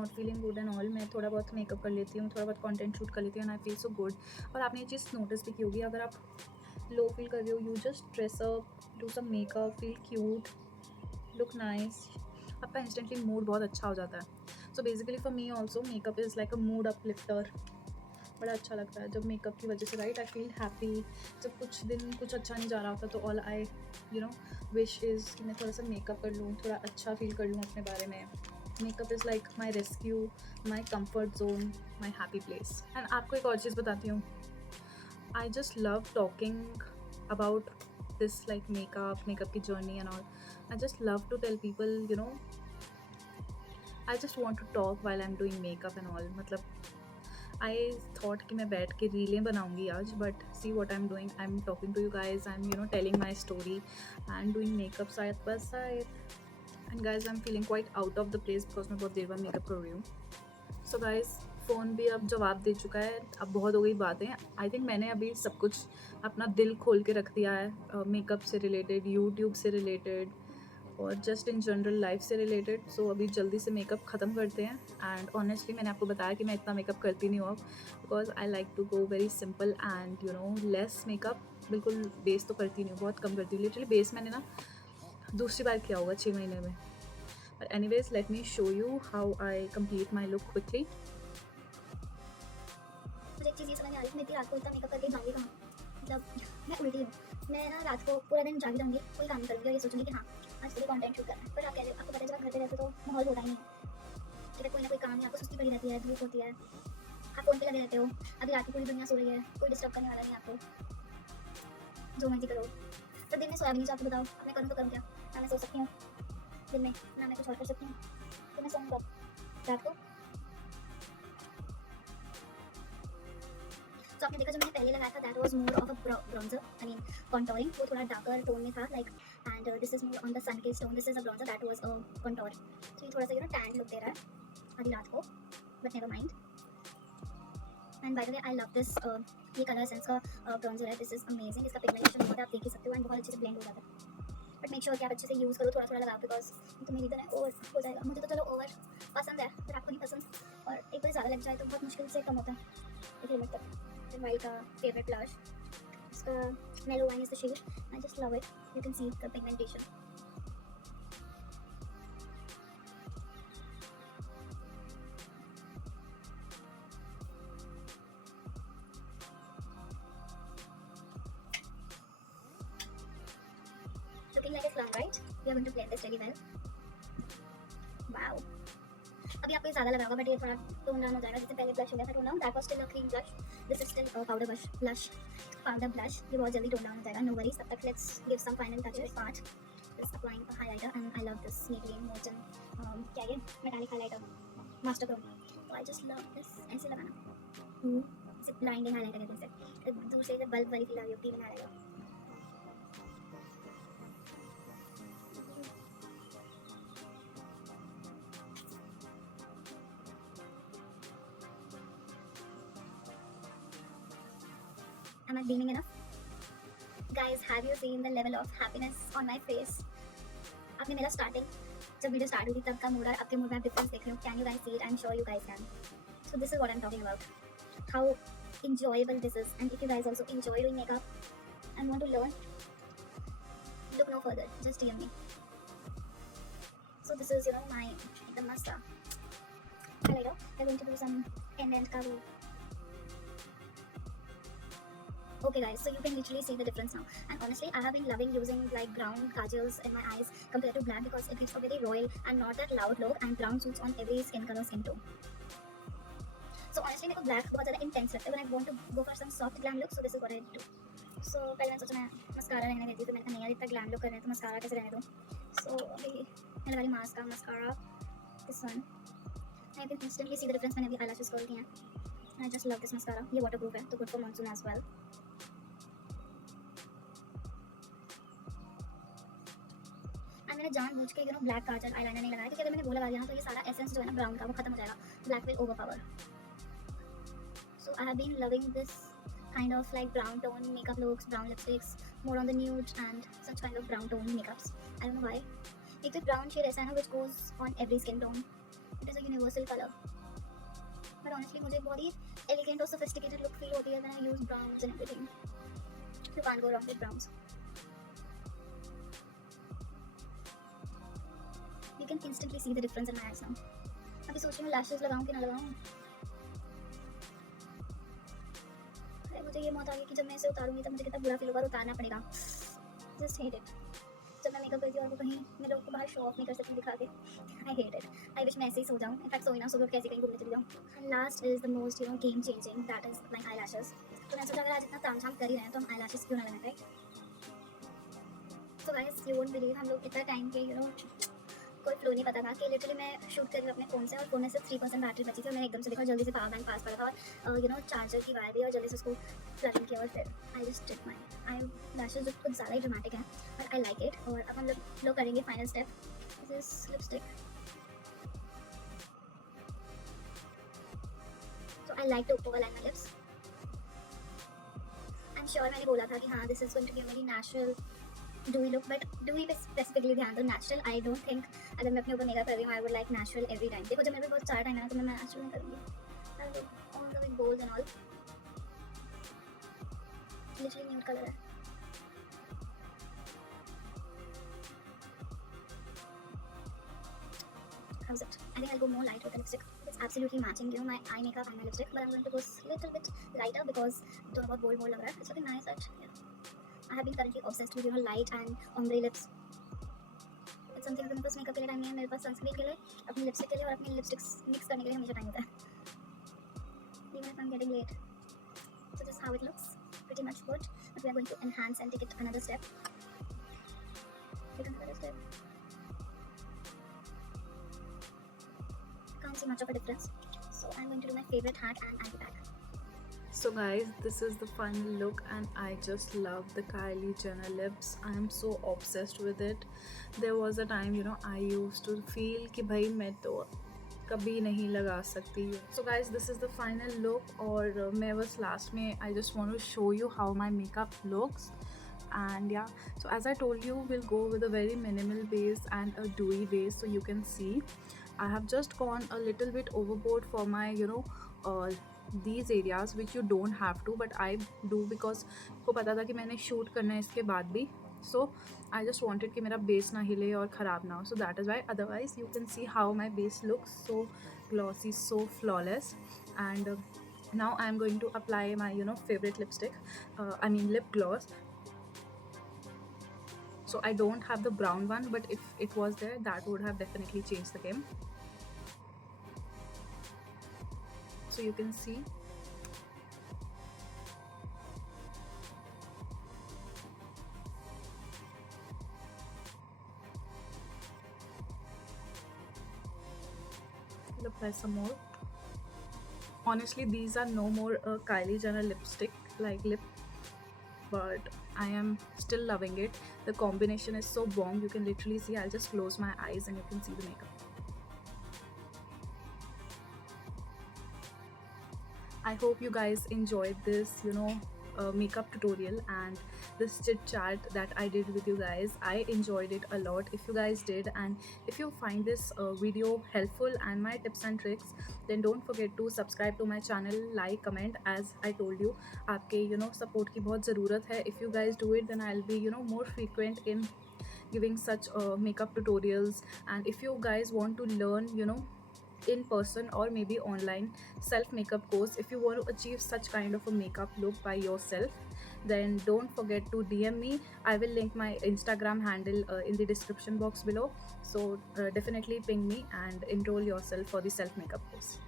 Not feeling good and all, मैं थोड़ा बहुत मेकअप कर लेती हूँ, थोड़ा बहुत कंटेंट शूट कर लेती हूँ and I feel so good. और आपने ये चीज़ नोटिस भी की होगी, अगर आप लो फील कर रहे हो, you just dress up, do some makeup, feel cute, look nice, आपका इंस्टेंटली मूड बहुत अच्छा हो जाता है। So basically for me also makeup is like a mood uplifter. बड़ा अच्छा लगता है जब मेकअप की वजह से, राइट, आई फील हैप्पी। जब कुछ दिन कुछ अच्छा नहीं जा रहा होता तो ऑल आई विश इज़ कि मैं थोड़ा सा मेकअप कर लूँ, थोड़ा अच्छा फील कर लूँ अपने बारे में। Makeup is like my rescue, my comfort zone, my happy place. And आपको एक और चीज़ बताती हूँ, I just love talking about this like makeup की journey and all. I just love to tell people I just want to talk while I am doing makeup and all. मतलब I thought कि मैं बैठ के रीलें बनाऊंगी आज, but see what I am doing, I am talking to you guys, I am telling my story and doing makeup side by side. And guys I am feeling quite out of the place because मैं बहुत देर बाद मेकअप कर रही हूँ। So guys phone भी अब जवाब दे चुका है, अब बहुत हो गई बातें। आई थिंक मैंने अभी सब कुछ अपना दिल खोल के रख दिया है, मेकअप से रिलेटेड, यूट्यूब से रिलेटेड और जस्ट इन जनरल लाइफ से रिलेटेड। सो अभी जल्दी से मेकअप ख़त्म करते हैं। एंड ऑनेस्टली मैंने आपको बताया कि मैं इतना मेकअप करती नहीं हूँ अब, because I like to go very simple and less makeup. बिल्कुल बेस तो करती नहीं हूँ, बहुत कम करती हूँ। लिटरली बेस मैंने ना दूसरी बार किया होगा 6 महीने में। But anyways let me show you how I complete my look quickly. मुझे एक चीज़ ये समझ नहीं आ रही, मैं इतनी रात को इतना मेकअप करके जाऊँगी कहाँ? मतलब मैं उल्टी हूँ। मैं ना रात को पूरा दिन जागी रहूँगी, कोई काम नहीं करूँगी और ये सोचूंगी कि हाँ आज के लिए कंटेंट शूट करना है। पर आप कह रहे हो, आपको पता है जब आप घर पे रहते हो तो माहौल होता ही नहीं है, कि कोई ना कोई काम है, आपको सुस्ती पड़ी रहती है, धूप होती है, आप फ़ोन पे लगे रहते हो। अभी रात की पूरी दुनिया सो रही है, कोई डिस्टर्ब करने वाला नहीं आपको, जो मर्जी करो। पर दिन में सोया भी नहीं चाहती, बताओ अब मैं करूँ तो करूँ क्या? ना मैं सो सकती हूँ दिन में, ना मैं कुछ और कर सकती हूँ, तो मैं सोऊँ कब? रात को। तो आपने देखा जो मैंने पहले लगाया था, that was more of a bronzer, I mean contouring, वो थोड़ा डार्कर टोन में था like, and this is more on the sun के tone, this is a bronzer, that was a contour. तो ये थोड़ा सा टैन लुक दे रहा है आधी रात को, but never mind. And by the way I love this, ये कलर सेंस का ब्रॉन्जर है, दिस इज अमेजिंग। इसका पिगमेंटेशन बहुत आप देख ही सकते हो एंड बहुत अच्छे से ब्लेंड हो जाता है। बट मेक श्योर कि आप अच्छे से यूज़ करो, थोड़ा थोड़ा लगाओ, बिकॉज तो मेरी तरह ओवर हो जाएगा। मुझे तो चलो ओवर पसंद है, बट आपको नहीं पसंद, और एक बार ज़्यादा लग जाए तो बहुत मुश्किल से कम होता है एक लिमिट तक। वाइल का फेवरेट ब्लश, इसका mellow wine is the shade. I just love it. You can see the pigmentation. Looking like a clown, right? We are going to blend this really well. Wow. अभी आपको ये ज़्यादा लगा होगा, बट ये थोड़ा टोन डाउन हो जाएगा। जैसे पहले ब्लश हो गया था tone down, that was still a cream blush, this is still powder blush, ये बहुत जल्दी टोन डाउन हो जाएगा, नो वरीज। तब तक let's give some final touches part, this applying a highlighter, and I love this Maybelline Molten, क्या ये metallic highlighter, master Chrome. तो आई जस्ट लव दिस, ऐसे लगाना, इसे ब्लाइंडिंग हाइलाइटर कहते हैं इसे, दूर से इसे बल्ब वाली फील आ रही होती है highlighter. Am I beaming enough? Guys, have you seen the level of happiness on my face? आपने मेरा स्टार्टिंग जब वीडियो स्टार्ट हुई थी तब का मूड और आपके मूड में आप डिफरेंस देख रहे हो। Can you guys see it? I am sure you guys can. So this is what I am talking about, how enjoyable this is. And if you guys also enjoy doing makeup and want to learn, look no further, just DM me. So this is my the mascara highlighter. I'm going to do some end cover. Okay guys, so you can literally see the difference now. And honestly, I have been loving using like brown kajals in my eyes compared to black, because it gives a very royal and not that loud look, and brown suits on every skin color, skin tone. So honestly, मेरे को black बहुत ज़्यादा intense लगता है when I want to go for some soft glam look. So this is what I do. So पहले मैंने सोचा मैं मस्कारा रहने देती, तो मैंने कहा नहीं यार इतना ग्लैम लुक कर रहे हैं तो मस्कारा कैसे रहने दूँ. So अभी मैं लगा रही मास्क का mascara, this one. I can instantly see the difference मैंने अभी eyelashes curl किए हैं. I just love this mascara. ये waterproof है तो good for monsoon as well. मैंने जानबूझ के ब्लैक काजल आईलाइनर नहीं लगाया, क्योंकि अगर मैंने वो लगा दिया ना तो ये सारा एसेंस जो है ना ब्राउन का वो खत्म हो जाएगा, black will overpower. So I have been loving this kind of like brown tone makeup looks, brown lipsticks, more on the nude and such kind of brown tone makeups. I don't know why. एक तो brown shade ऐसा है ना which goes on every skin tone, it is a universal colour, but honestly मुझे बहुत ही elegant और sophisticated look feel होती है when I use browns and everything. You can't go wrong with browns. You can instantly see the difference in my eyes now. अभी सोच रही हूँ लैशेस लगाऊँ कि ना लगाऊँ. अरे मुझे ये मौत आ गई कि जब मैं इसे उतारूंगी तब मुझे कितना बुरा फील होगा और उतारना पड़ेगा. Just hate it. जब मैं मेकअप करती हूँ और वो कहीं मैं लोगों को बाहर शो ऑफ नहीं कर सकती दिखा के. I hate it. I wish मैं ऐसे ही सो जाऊँ. इनफैक्ट सोई ना सो कैसे कहीं घूमने चली जाऊँ. And last is the most game changing, that is my eye lashes. तो मैंने सोचा अगर आज इतना तामझाम कर ही रहे हैं तो हम आई लैशेस क्यों ना लगाएं, right? So guys you won't believe हम लोग इतना टाइम के कोई फ्लो नहीं पता था कि लिटरली मैं शूट कर रही हूँ अपने फ़ोन से और फ़ोन में सिर्फ 3% बैटरी बची थी और मैंने एकदम से देखा जल्दी से पावर बैंक पास पड़ा था और चार्जर की वायर भी और जल्दी से उसको प्लग इन किया और फिर I just did my eyelashes जो कुछ ज़्यादा ही ड्रामेटिक है बट आई लाइक इट. और अब हम लोग करेंगे final step. This is lipstick. So I like to overline my lips. I am sure मैंने बोला था कि हाँ this is going to give very natural dewy look, but dewy पे स्पेसिफिकली ध्यान दो. नेचुरल आई डोंट थिंक अगर मैं अपने ऊपर मेकअप कर रही हूँ I would like natural every time. देखो जब मेरे पास बहुत सारा टाइम है ना तो मैं नेचुरल नहीं करूँगी. I will on the with bold and all. Literally nude colour है. How's it? I think I'll go more light with the lipstick. It's absolutely matching, my eye makeup and my lipstick. But I'm going to go a little bit lighter because don't know what bold लग रहा है. It's looking nice, but yeah. I have been currently obsessed with light and ombre lips. It's something अगर मेरे pass makeup के लिए टाइम नहीं है, मेरे पास सनस्क्रीन के लिए, अपनी लिपस्टिक के लिए और अपनी लिपस्टिक्स मिक्स करने के लिए हमेशा टाइम होता है. Even if I'm getting late. So this is how it looks. Pretty much good. But we are going to enhance and take it another step. Take another step. Can't see much of a difference. So I'm going to do my favorite hack and I'll be back. So guys, this is the final look and I just love the Kylie Jenner lips. I am so obsessed with it. There was a time I used to feel कि भाई मैं तो कभी नहीं लगा सकती. So guys, this is the final look और मैं बस last में I just want to show you how my makeup looks. And yeah, so as I told you, we'll go with a very minimal base and a dewy base. So you can see I have just gone a little bit overboard for my these areas which you don't have to, but I do because को पता था कि मैंने शूट करना है इसके बाद भी. So I just wanted कि मेरा बेस ना हिले और ख़राब ना हो. So that is why. Otherwise you can see how my base looks so glossy, so flawless. And now I am going to apply my favorite lipstick, I mean lip gloss. So I don't have the brown one, but if it was there that would have definitely changed the game. So you can see apply some more. Honestly, these are no more Kylie Jenner lipstick like lip, but I am still loving it. The combination is so bomb. You can literally see. I'll just close my eyes and you can see the makeup. I hope you guys enjoyed this makeup tutorial and this chit chat that I did with you guys. I enjoyed it a lot. If you guys did, and if you find this video helpful and my tips and tricks, then don't forget to subscribe to my channel, like, comment. As I told you, आपके support की बहुत ज़रूरत है. If you guys do it, then I'll be more frequent in giving such makeup tutorials. And if you guys want to learn in person or maybe online self makeup course, if you want to achieve such kind of a makeup look by yourself, then don't forget to DM me. I will link my Instagram handle in the description box below. So definitely ping me and enroll yourself for the self makeup course.